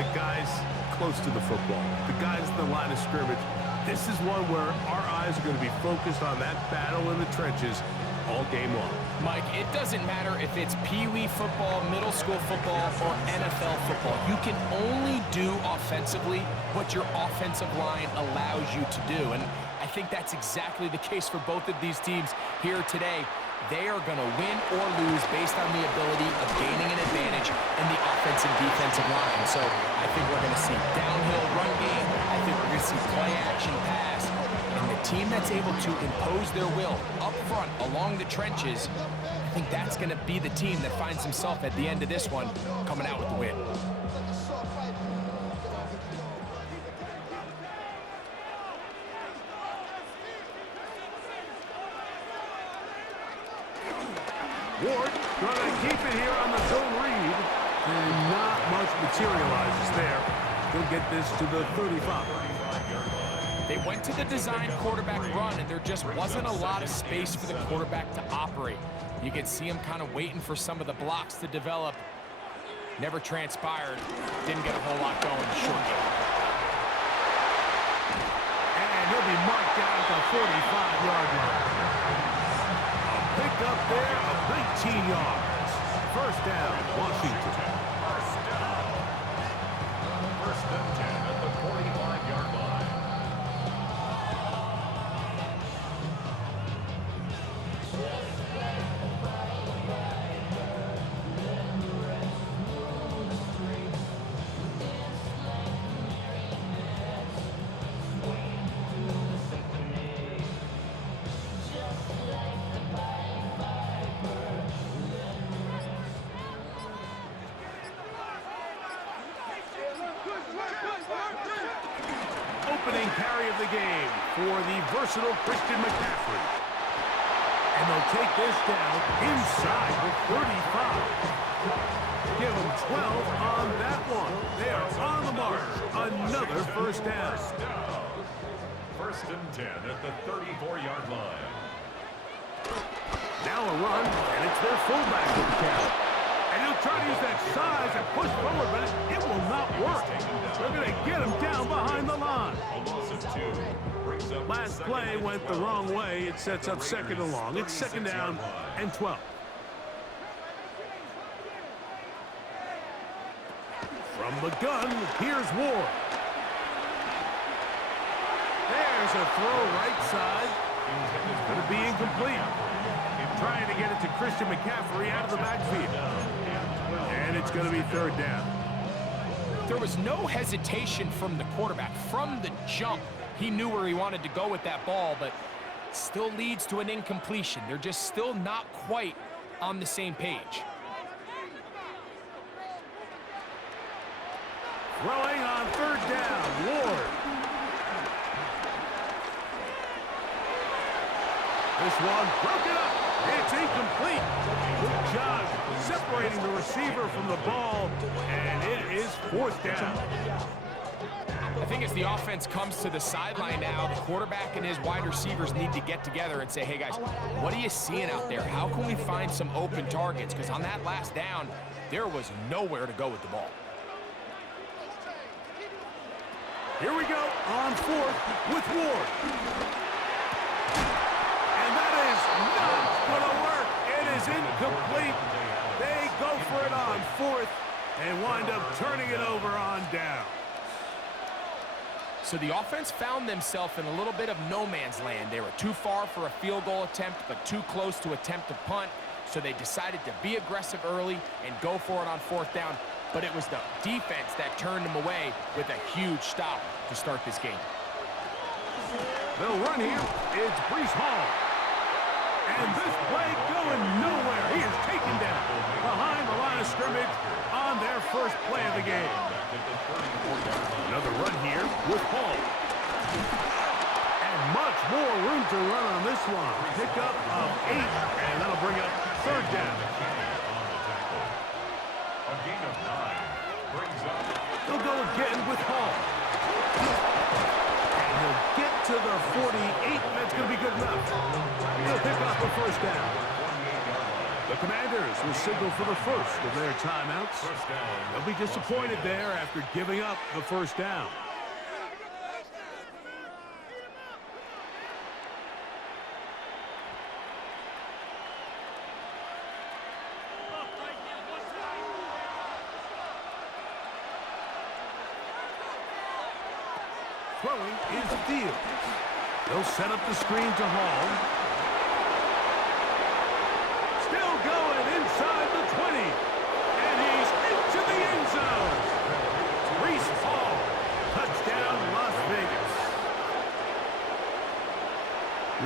the guys close to the football, the guys in the line of scrimmage. This is one where our eyes are going to be focused on that battle in the trenches all game long. Mike, it doesn't matter if it's Pee-wee football, middle school football, or NFL football. You can only do offensively what your offensive line allows you to do. And I think that's exactly the case for both of these teams here today. They are going to win or lose based on the ability of gaining an advantage in the offensive and defensive line. So I think we're going to see downhill run game. I think we're going to see play action pass. And the team that's able to impose their will up front along the trenches, I think that's going to be the team that finds himself at the end of this one coming out with the win. Ward trying to keep it here on the zone read, and not much materializes there. He'll get this to the 35. They went to the design quarterback run, and there just wasn't a lot of space for the quarterback to operate. You could see him kind of waiting for some of the blocks to develop. Never transpired. Didn't get a whole lot going in the short game. And he'll be marked down at the 45-yard line. Pick up there of 19 yards. First down, Washington. First and 10 at the 45-yard line. Opening carry of the game for the versatile Christian McCaffrey. And they'll take this down inside the 35. Give them 12 on that one. They are on the march. Another first down. First and 10 at the 34-yard line. Now a run, and it's their fullback with the count. And he'll try to use that size and push forward, but it will not work. They're going to get him down behind the line. A loss of 2 brings up Last play went the wrong way. It sets up second and long. It's second down and 12. From the gun, here's Ward. There's a throw right side. It's going to be incomplete. Trying to get it to Christian McCaffrey out of the backfield. And it's going to be third down. There was no hesitation from the quarterback. From the jump, he knew where he wanted to go with that ball, but still leads to an incompletion. They're just still not quite on the same page. Throwing on third down, Ward. This one broken up. It's incomplete. Good job separating the receiver from the ball, and it is fourth down. I think as the offense comes to the sideline now, the quarterback and his wide receivers need to get together and say, hey guys, what are you seeing out there? How can we find some open targets? Because on that last down, there was nowhere to go with the ball. Here we go on fourth with Ward. And that is not going to work. It is incomplete. They go for it on fourth and wind up turning it over on down. So the offense found themselves in a little bit of no man's land. They were too far for a field goal attempt, but too close to attempt a punt. So they decided to be aggressive early and go for it on fourth down. But it was the defense that turned them away with a huge stop to start this game. They'll run here. It's Breece Hall. And this play going nowhere. He is taken down behind the line of scrimmage on their first play of the game. Another run here with Hall. And much more room to run on this one. Pickup of 8, and that'll bring up third down. A gain of 9 brings up. They'll go again with Hall. And he'll get to the 48. That's going to be good enough. He'll pick up the first down. The Commanders will signal for the first of their timeouts. First down. They'll be disappointed there after giving up the first down. Throwing is Fields. They'll set up the screen to Hall. Still going inside the 20. And he's into the end zone. Breece Hall. Touchdown, Las Vegas.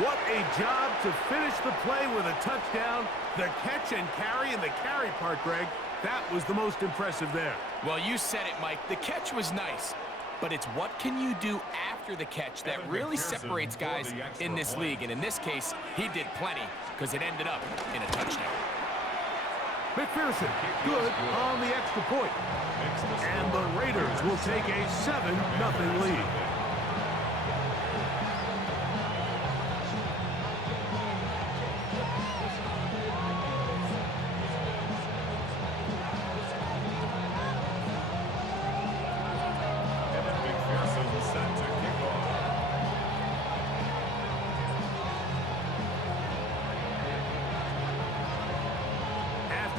What a job to finish the play with a touchdown. The catch and carry, and the carry part, Greg, that was the most impressive there. Well, you said it, Mike. The catch was nice, but it's what can you do after the catch that really separates guys in this league. And in this case, he did plenty because it ended up in a touchdown. McPherson, good on the extra point. And the Raiders will take a 7-0 lead.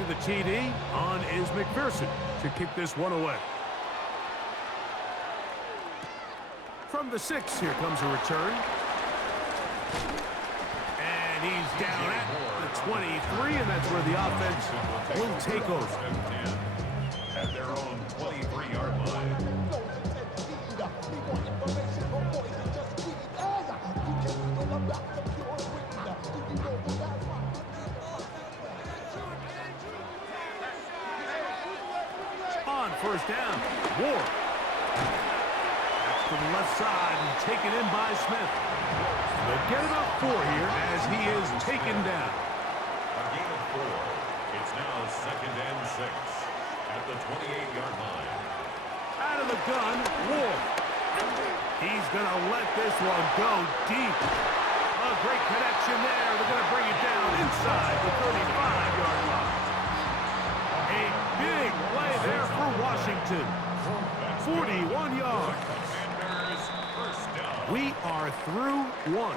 The TD on is McPherson to kick this one away. From the 6, here comes a return. And he's down at the 23, and that's where the offense will take over. At their own 23-yard line. On first down, Ward. That's to the left side and taken in by Smith. They'll get about 4 here as he is taken down. A gain of 4. It's now 2nd and 6 at the 28-yard line. Out of the gun, Ward. He's going to let this one go deep. A great connection there. They're going to bring it down inside the 35-yard line. A big play there for Washington. 41 yards. We are through one.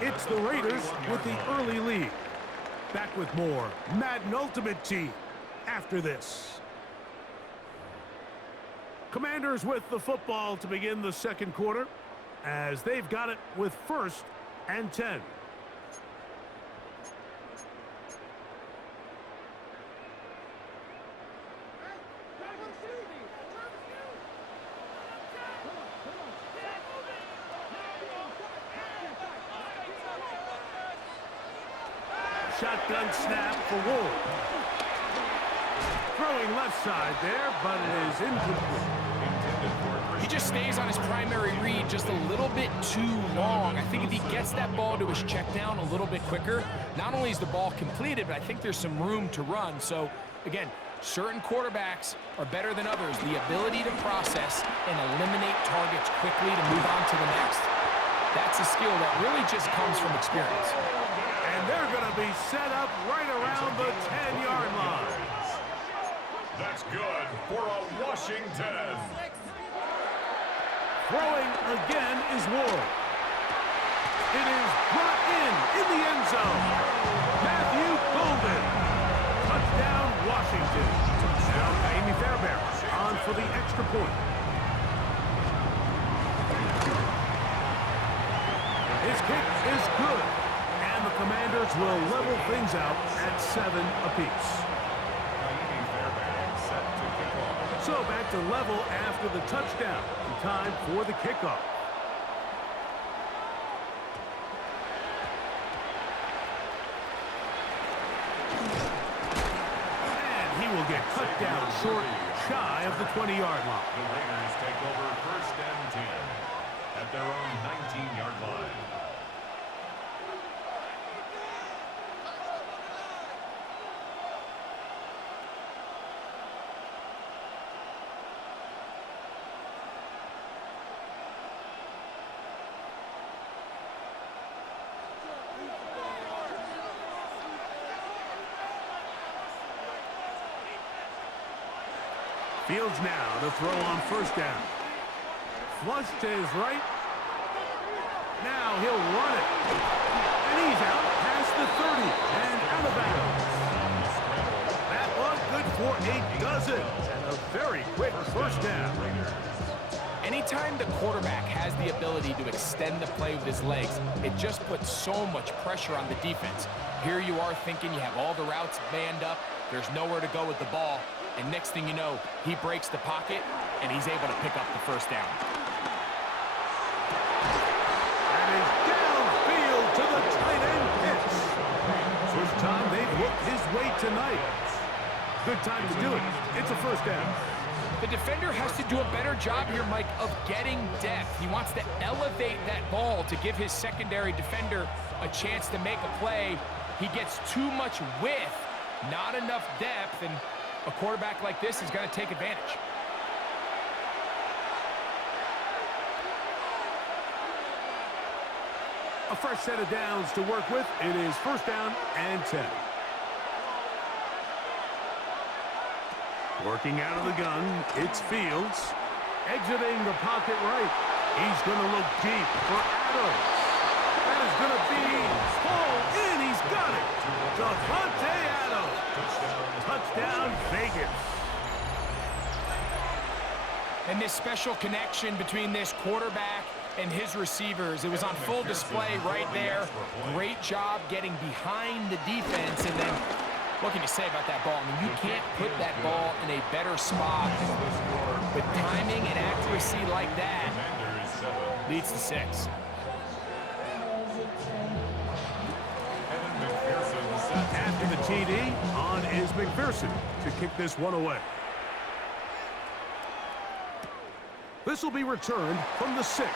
It's the Raiders with the early lead. Back with more Madden Ultimate Team after this. Commanders with the football to begin the second quarter as they've got it with 1st and 10. Shotgun snap for Ward. Throwing left side there, but it is incomplete. He just stays on his primary read just a little bit too long. I think if he gets that ball to his check down a little bit quicker, not only is the ball completed, but I think there's some room to run. So, again, certain quarterbacks are better than others. The ability to process and eliminate targets quickly to move on to the next, that's a skill that really just comes from experience. And they're going to be set up right around the 10-yard line. That's good for a Washington. Throwing again is Ward. It is brought in the end zone. Matthew Golden. Touchdown, Washington. Now Amy Fairbairn on for the extra point. His kick is good. And the Commanders will level things out at 7 apiece. So back to level after the touchdown. In time for the kickoff. And he will get cut down short, shy of the 20-yard line. The Raiders take over 1st and 10 at their own 19-yard line. Fields now to throw on first down. Flush to his right. Now he'll run it. And he's out past the 30 and out of bounds. That one good for a dozen. And a very quick first down. Anytime the quarterback has the ability to extend the play with his legs, it just puts so much pressure on the defense. Here you are thinking you have all the routes manned up, there's nowhere to go with the ball, and next thing you know, he breaks the pocket, and he's able to pick up the first down. And he's downfield to the tight end pitch. First time they've looked his way tonight. Good time to do it. It's a first down. The defender has to do a better job here, Mike, of getting depth. He wants to elevate that ball to give his secondary defender a chance to make a play. He gets too much width, not enough depth, and a quarterback like this is going to take advantage. A fresh set of downs to work with. It is first down and 10. Working out of the gun, it's Fields. Exiting the pocket right. He's going to look deep for Adams. That is going to be pulled in. He's got it. Davante Adams. Touchdown, Vegas. And this special connection between this quarterback and his receivers, it was on full display right there. Great job getting behind the defense, and then what can you say about that ball? I mean, you can't put that ball in a better spot. With timing and accuracy like that, leads to 6. After the TD, on is McPherson to kick this one away. This will be returned from the 6.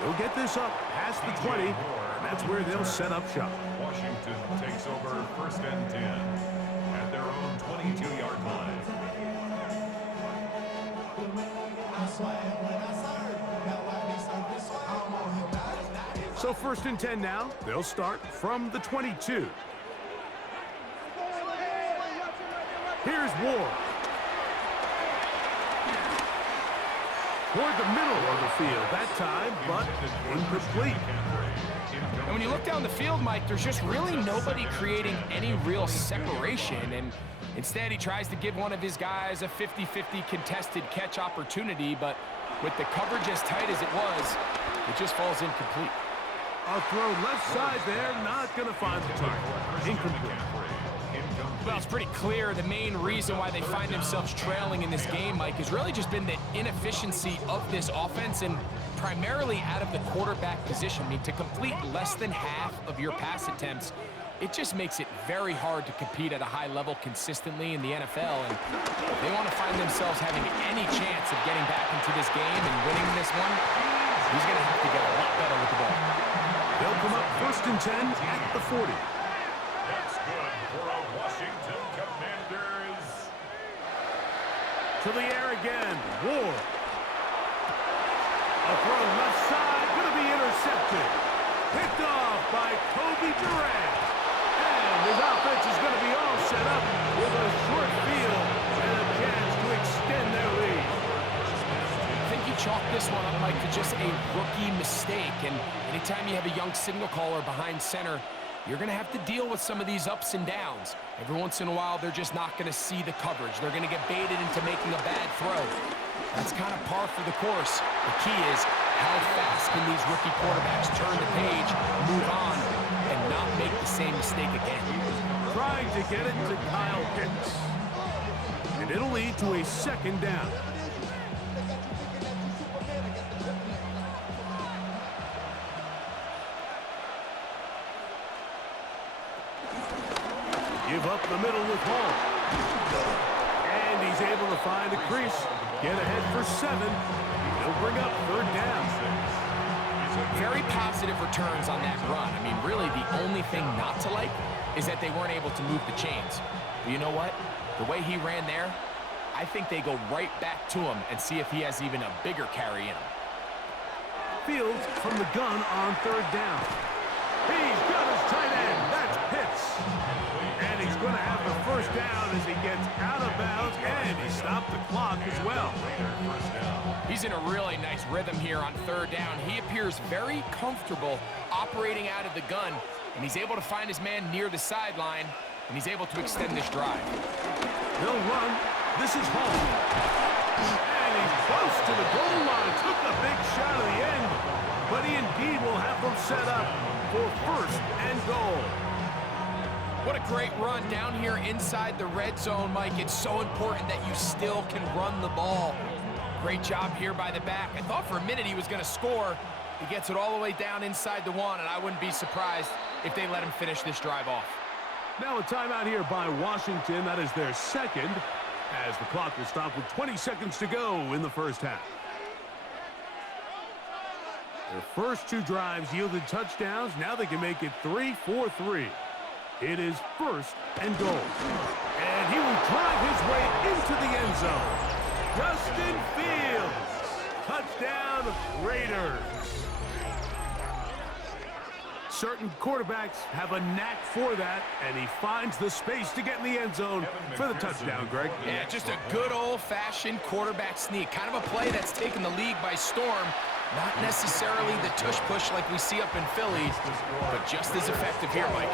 They'll get this up past the 20, and that's where they'll set up shop. Washington takes over first and 10 at their own 22-yard line. So first and 10 now. They'll start from the 22. Here's Ward. Toward the middle of the field that time, but incomplete. And when you look down the field, Mike, there's just really nobody creating any real separation. And instead, he tries to give one of his guys a 50-50 contested catch opportunity. But with the coverage as tight as it was, it just falls incomplete. A throw left side there, not going to find the target. Incomplete. Well, it's pretty clear the main reason why they find themselves trailing in this game, Mike, has really just been the inefficiency of this offense and primarily out of the quarterback position. I mean, to complete less than half of your pass attempts, it just makes it very hard to compete at a high level consistently in the NFL. And if they want to find themselves having any chance of getting back into this game and winning this one, he's going to have to get a lot better with the ball. They'll come up first and 10 at the 40. That's good for a Washington Commanders. To the air again, Ward. A throw left side, going to be intercepted. Picked off by Kobe Durant. And his offense is going to be all set up with a short field and a chance to extend their lead. I think you chalk this one up, Mike, to just a rookie mistake. And anytime you have a young signal caller behind center, you're going to have to deal with some of these ups and downs. Every once in a while, they're just not going to see the coverage. They're going to get baited into making a bad throw. That's kind of par for the course. The key is how fast can these rookie quarterbacks turn the page, move on, and not make the same mistake again. Trying to get it to Kyle Pitts. And it'll lead to a second down. Give up the middle with Hall. And he's able to find a crease. Get ahead for 7. He'll bring up third down. Very positive returns on that run. I mean, really, the only thing not to like is that they weren't able to move the chains. But you know what? The way he ran there, I think they go right back to him and see if he has even a bigger carry in him. Fields from the gun on third down. He's got his tight end. That's Pitts. And he's going to have the first first down as he gets out of bounds, and he stopped the clock as well. He's in a really nice rhythm here on third down. He appears very comfortable operating out of the gun, and he's able to find his man near the sideline, and he's able to extend this drive. They'll run. This is Hall. And he's close to the goal line. Took a big shot at the end, but he indeed will have them set up for first and goal. What a great run down here inside the red zone, Mike. It's so important that you still can run the ball. Great job here by the back. I thought for a minute he was going to score. He gets it all the way down inside the one, and I wouldn't be surprised if they let him finish this drive off. Now a timeout here by Washington. That is their second, as the clock will stop with 20 seconds to go in the first half. Their first two drives yielded touchdowns. Now they can make it 3-4-3. It is first and goal. And he will drive his way into the end zone. Justin Fields. Touchdown, Raiders. Certain quarterbacks have a knack for that, and he finds the space to get in the end zone for the touchdown, Greg. Yeah, just a good old-fashioned quarterback sneak. Kind of a play that's taken the league by storm. Not necessarily the tush-push like we see up in Philly, but just as effective here, Mike.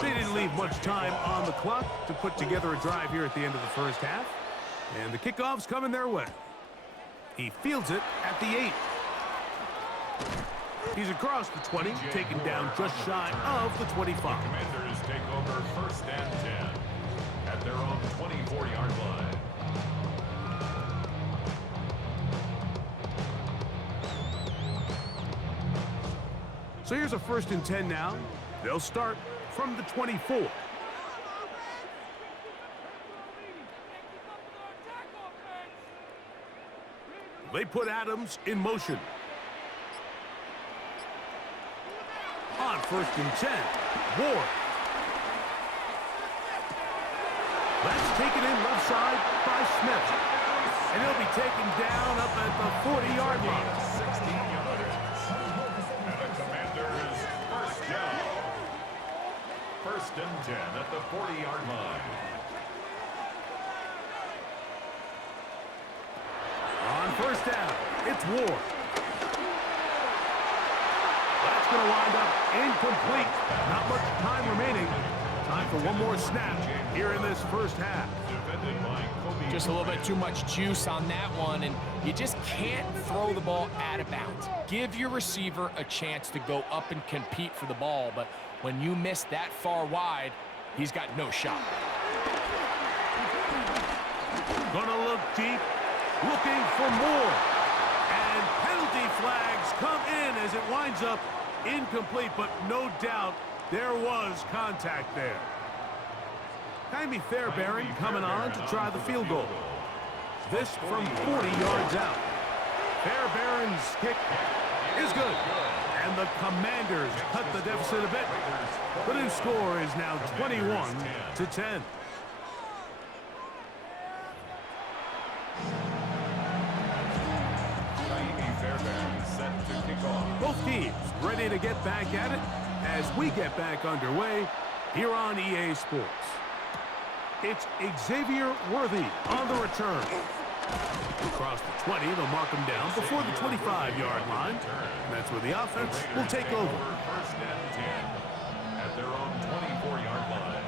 They didn't leave much time on the clock to put together a drive here at the end of the first half. And the kickoff's coming their way. He fields it at the 8. He's across the 20, taken down just shy of the 25. The Commanders take over first and 10 at their own 24-yard line. So here's a first and 10 now. They'll start from the 24. They put Adams in motion. On first and 10, Ward. That's taken in left side by Smith. And he'll be taken down up at the 40-yard line. 16 yards. And the Commanders first down. First and 10 at the 40-yard line. On first down, it's Ward. That's going to wind up incomplete. Not much time remaining. Time for one more snap here in this first half. Just a little bit too much juice on that one, and you just can't throw the ball out of bounds. Give your receiver a chance to go up and compete for the ball, but when you miss that far wide, he's got no shot. Gonna look deep, looking for more. And penalty flags come in as it winds up incomplete, but no doubt there was contact there. Jaime Fairbairn coming on to try the field goal. This from 40 yards out. Fairbairn's kick is good. And the Commanders cut the deficit a bit. The new score is now 21-10. Both teams ready to get back at it as we get back underway here on EA Sports. It's Xavier Worthy on the return. Across the 20, they'll mark him down before the 25-yard line. And that's where the offense will take over. First and 10 at their own 24-yard line.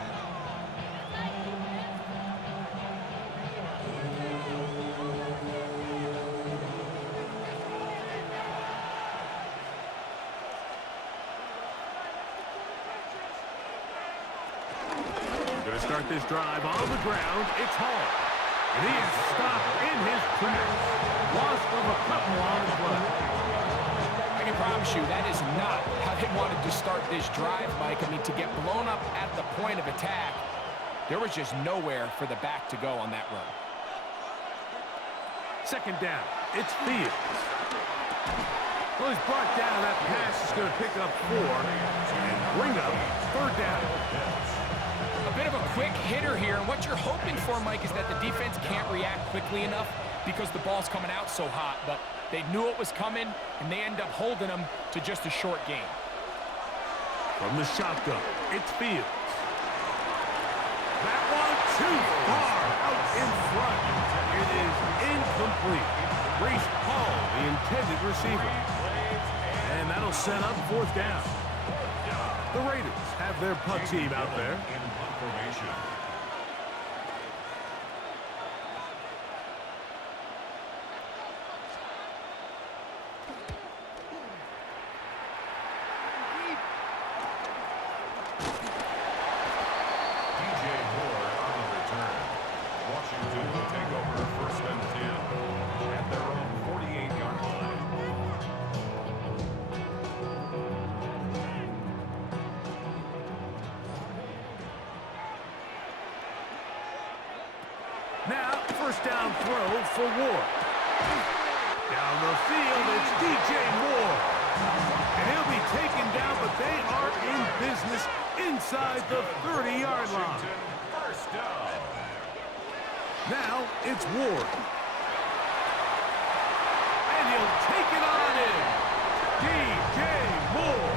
Going to start this drive on the ground. It's Hall. And he is stopped in his tracks. Loss of a couple on the play. I can promise you that is not how they wanted to start this drive, Mike. I mean, to get blown up at the point of attack, there was just nowhere for the back to go on that run. Second down. It's Fields. Well, he's brought down. That pass is going to pick up 4 and bring up third down. A bit of a quick hitter here, and what you're hoping for, Mike, is that the defense can't react quickly enough because the ball's coming out so hot, but they knew it was coming, and they end up holding them to just a short gain. From the shotgun, it's Fields. That one too far out in front. It is incomplete. Breece Hall, the intended receiver. And that'll set up fourth down. The Raiders have their punt team out there. In punt formation. DJ Moore on the return. Washington will take over first and 10 at their own 48-yard line. Now, first down throw for Ward. Down the field, it's DJ Moore. And he'll be taken down, but they are in business inside the 30-yard line. First down. Now, it's Ward. And he'll take it on in. DJ Moore.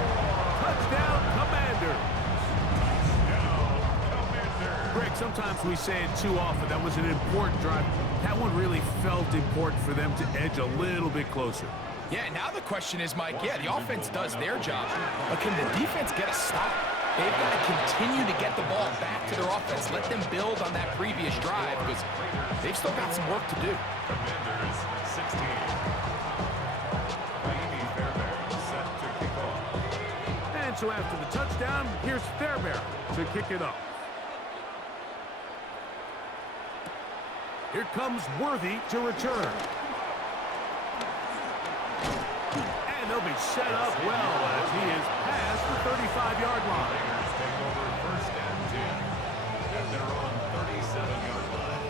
Touchdown, Commanders. Greg, sometimes we say it too often. That was an important drive. That one really felt important for them to edge a little bit closer. Yeah, now the question is, Mike, yeah, the offense does their job, but can the defense get a stop? They've got to continue to get the ball back to their offense. Let them build on that previous drive because they've still got some work to do. Commanders 16. Naimi Fairbairn set to kick off. And so after the touchdown, here's Fairbairn to kick it off. Here comes Worthy to return. And they'll be set up well as he is past the 35-yard line. Raiders take over first and 10 at their own 37-yard line.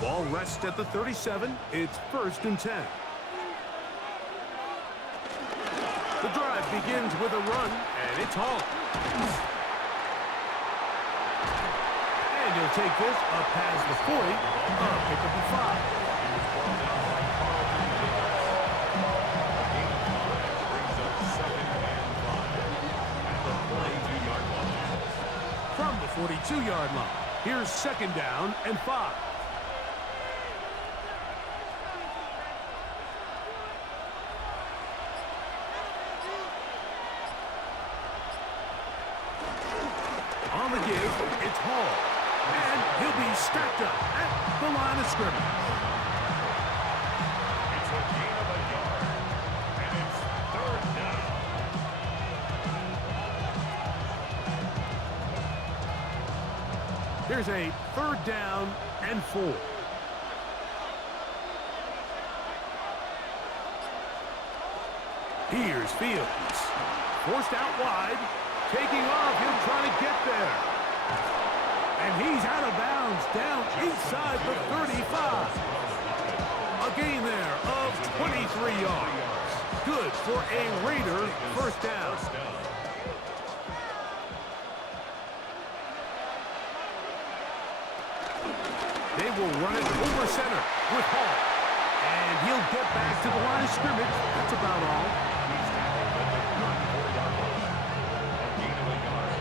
Ball rests at the 37. It's first and 10. The drive begins with a run, and it's Hall. And he'll take this up past the 40, pick up the 5. Brings up second and 5 at the 42-yard line. From the 42-yard line, here's second down and 5. On the give, it's Hall. And he'll be stacked up at the line of scrimmage. It's a gain of a yard, and it's third down. Here's a third down and 4. Here's Fields. Forced out wide. Taking off. He'll try to get there. And he's out of bounds down inside the 35. A gain there of 23 yards. Good for a Raider first down. They will run it over center with Hall. And he'll get back to the line of scrimmage. That's about all. He's tackled at the 34-yard line. A gain of a yard.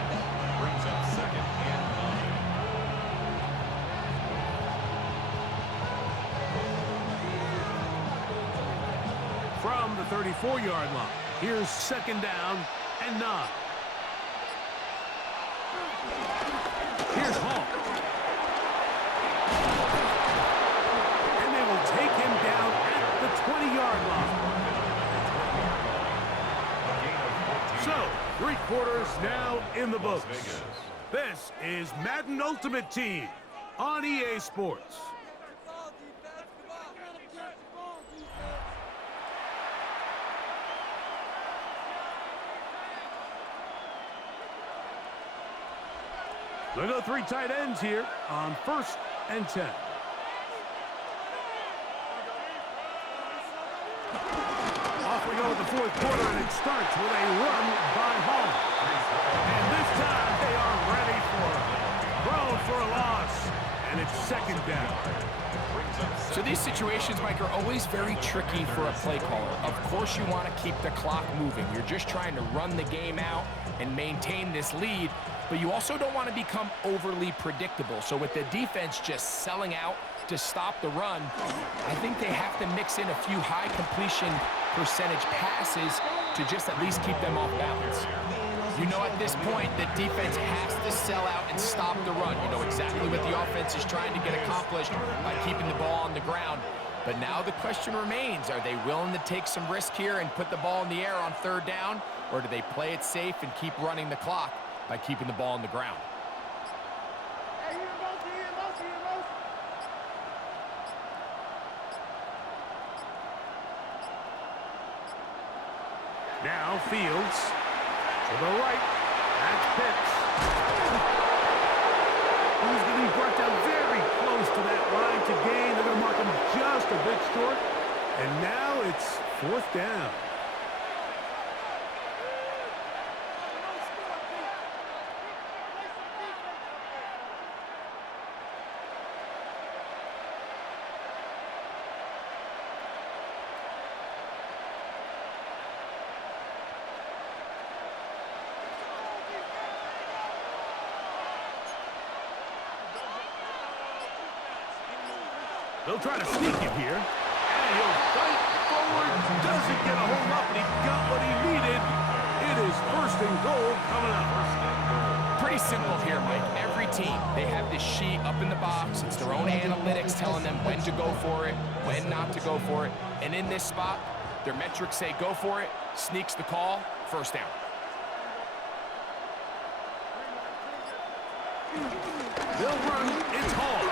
Brings up second and 9. From the 34-yard line, here's second down and 9. Here's Hall. And they will take him down at the 20-yard line. So, 3 quarters now in the books. This is Madden Ultimate Team on EA Sports. They go 3 tight ends here on first and 10. Off we go with the fourth quarter, and it starts with a run by Hall. And this time they are ready for it. Thrown for a loss. and it's second down. So these situations, Mike, are always very tricky for a play caller. Of course you want to keep the clock moving. You're just trying to run the game out and maintain this lead, but you also don't want to become overly predictable. So with the defense just selling out to stop the run, I think they have to mix in a few high completion percentage passes to just at least keep them off balance. You know at this point the defense has to sell out and stop the run. You know exactly what the offense is trying to get accomplished by keeping the ball on the ground. But now the question remains, are they willing to take some risk here and put the ball in the air on third down? Or do they play it safe and keep running the clock by keeping the ball on the ground? Now Fields to the right. That's Pitts. He's going to be brought down very close to that line to gain. They're going to mark him just a bit short. And now it's fourth down. They'll try to sneak it here. And he'll fight forward. Doesn't get a hold up, and he got what he needed. It is first and goal coming up. Pretty simple here, Mike. Every team, they have this sheet up in the box. It's their own analytics telling them when to go for it, when not to go for it. And in this spot, their metrics say go for it, sneaks the call, first down. They'll run. It's Hall.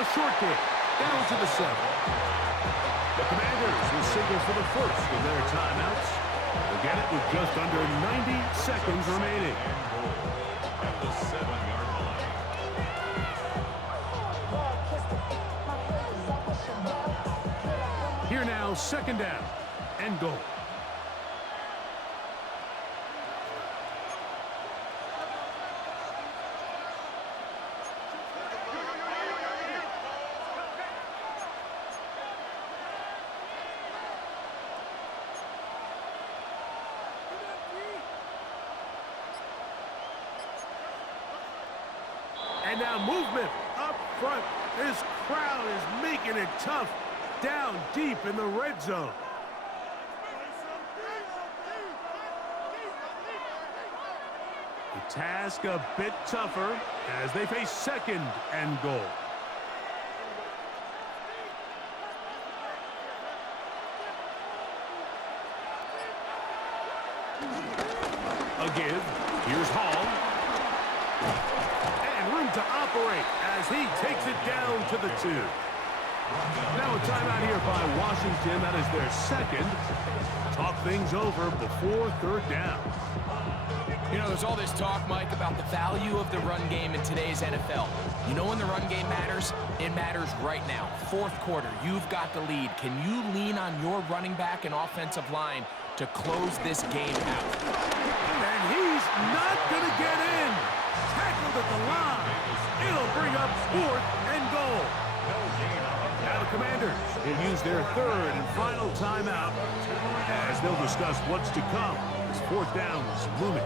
A short kick. Down to the 7. The Commanders will signal for the first of their timeouts. They'll get it with just under 90 seconds remaining. At the 7-yard line. Here now, second down and goal. And now movement up front. This crowd is making it tough down deep in the red zone. The task a bit tougher as they face second and goal. A give. Here's Hall. And room to operate as he takes it down to the 2. Now a timeout here by Washington. That is their second. Talk things over before third down. You know, there's all this talk, Mike, about the value of the run game in today's NFL. You know when the run game matters? It matters right now. Fourth quarter, you've got the lead. Can you lean on your running back and offensive line to close this game out? And he's not going to get in. Tackled at the line. It'll bring up fourth and goal. Now the Commanders will use their third and final timeout as they'll discuss what's to come as fourth down is looming.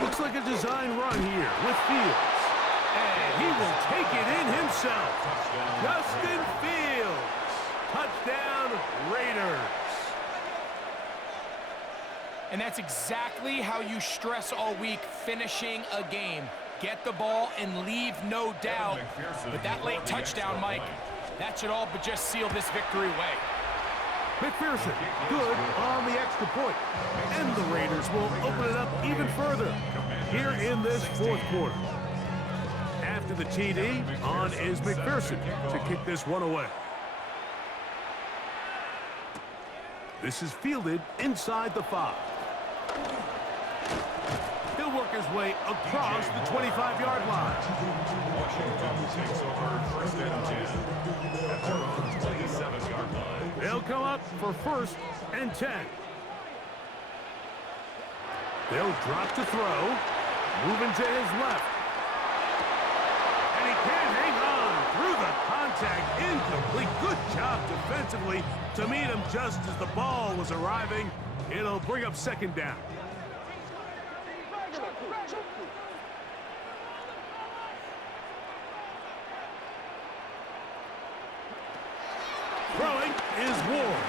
Looks like a design run here with Fields. And he will take it in himself. Justin Fields. Touchdown, Raiders. And that's exactly how you stress all week, finishing a game. Get the ball and leave no doubt. But that late touchdown, Mike, that should all but just seal this victory away. McPherson, good on the extra point. And the Raiders will open it up even further here in this fourth quarter. After the TD, on is McPherson to kick this one away. This is fielded inside the 5. He'll work his way across the 25-yard line. Washington takes over first and 10 at their own 27-yard line. They'll come up for first and 10. They'll drop to throw, moving to his left. And he can't hang on through the contact. Incomplete. Good job defensively to meet him just as the ball was arriving. It'll bring up second down. Throwing is Ward.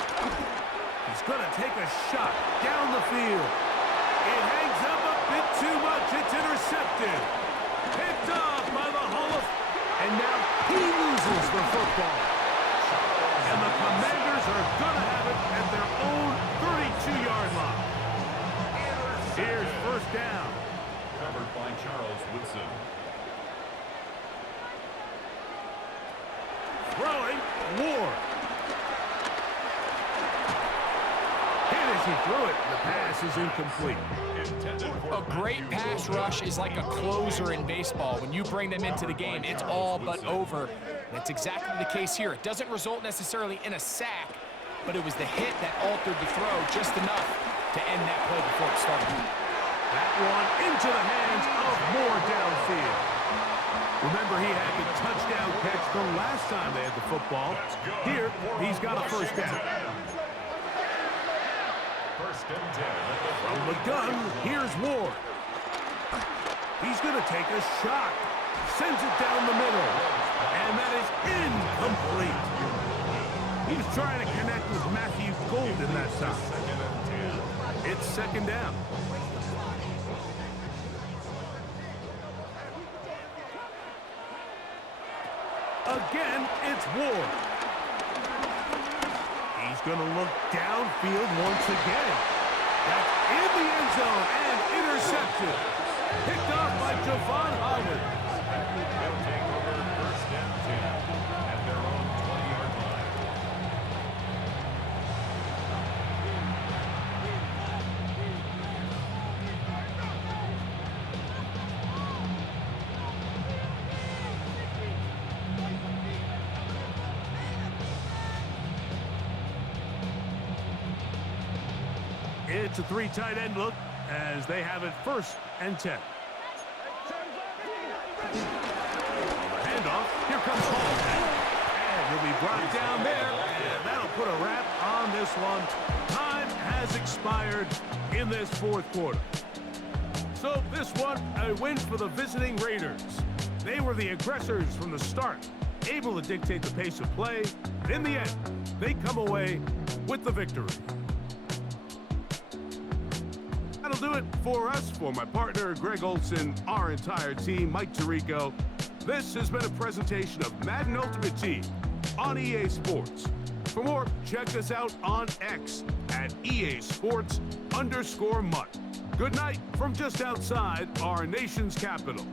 He's going to take a shot down the field. It hangs up a bit too much. It's intercepted. Picked off by the Hall of... And now he loses the football. And the Commanders are going to have it at their own 32-yard line. Here's first down. Covered by Charles Woodson. Throwing, Ward. He threw it. The pass is incomplete. A great pass rush is like a closer in baseball. When you bring them into the game, it's all but over. That's exactly the case here. It doesn't result necessarily in a sack, but it was the hit that altered the throw just enough to end that play before it started. That one into the hands of Moore downfield. Remember, he had the touchdown catch the last time they had the football. Here, he's got a first down. First and 10 at the From the gun, here's Ward. He's going to take a shot. Sends it down the middle. And that is incomplete. He was trying to connect with Matthew Golden that time. second and 10. It's second down. Again, it's Ward. He's going to look downfield once again. That's in the end zone and intercepted. Picked off by Javon Holland. They'll take over first and 10 at their own 20-yard line. It's a 3 tight end look as they have it first and 10. Handoff. Here comes Hall. And he'll be brought down there. And that'll put a wrap on this one. Time has expired in this fourth quarter. So this one, a win for the visiting Raiders. They were the aggressors from the start, able to dictate the pace of play. And in the end, they come away with the victory. That'll do it for us. For my partner, Greg Olson, our entire team, Mike Tirico, this has been a presentation of Madden Ultimate Team on EA Sports. For more, check us out on X at EA Sports_Mutt. Good night from just outside our nation's capital.